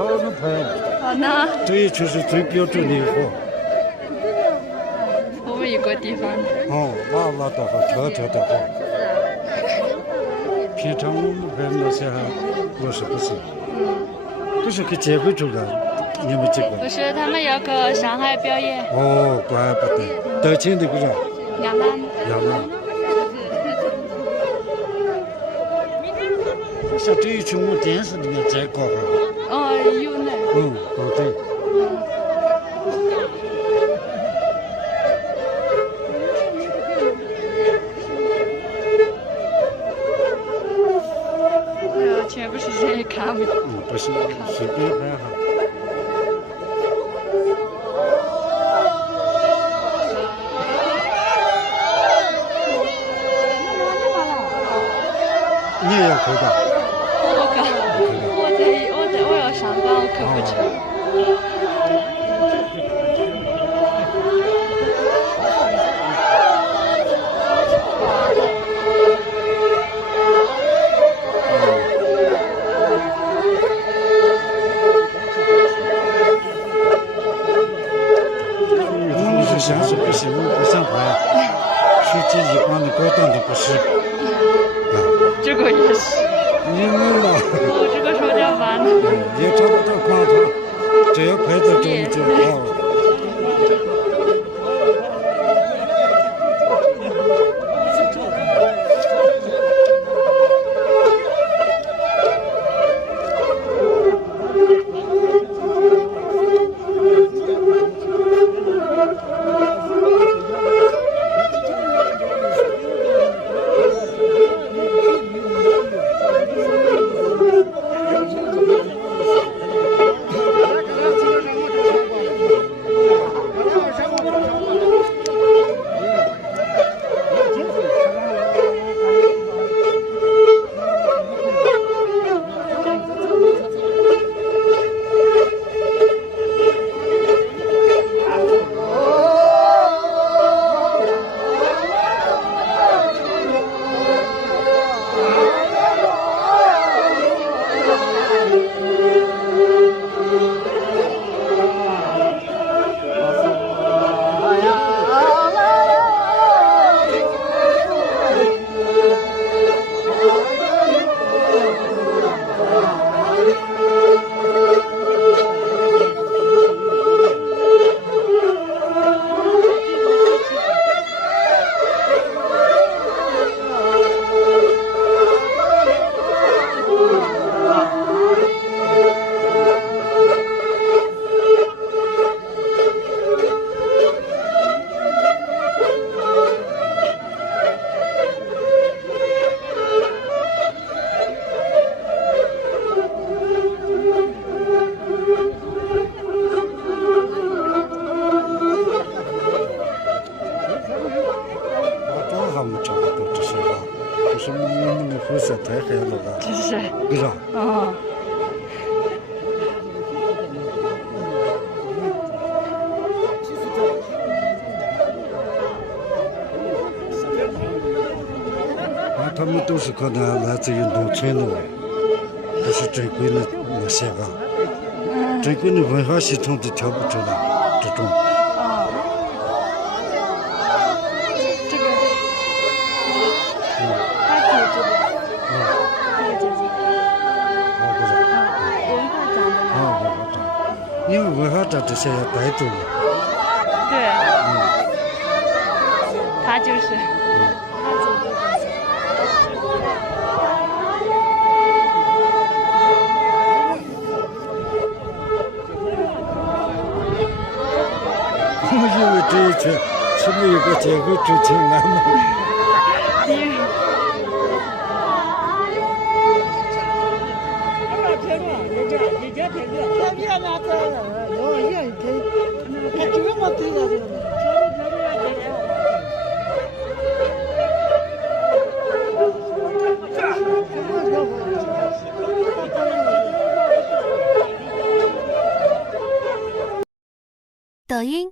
好能拍。好呢。这一群是最标准的货。我们一个地方的。哦，那倒好，条条的好。平常我们拍那些不是。都是给结婚出来，你们结过？不是，他们要去上海表演。哦，怪不得，得钱的不是？杨澜。像这一群我电视里面见过哈。哦，有呢。对。全部是人看不。不是，随便拍哈。你也要去的？我要上班，我去不去。像是不行，我不想拍，手机一般的高档的不是。这个也是。你们了。这个说点慢。也差不多夸他，只要拍到中就好了。什么我们的肤色太黑了吧？就是。为啥？他们都是可能来自于农村的，不是正规的那些个，正规的文化系统都挑不出来这种。因为文化站这些要带动的。对。他就是。我以为这一圈是没有个结婚之前来吗？抖音。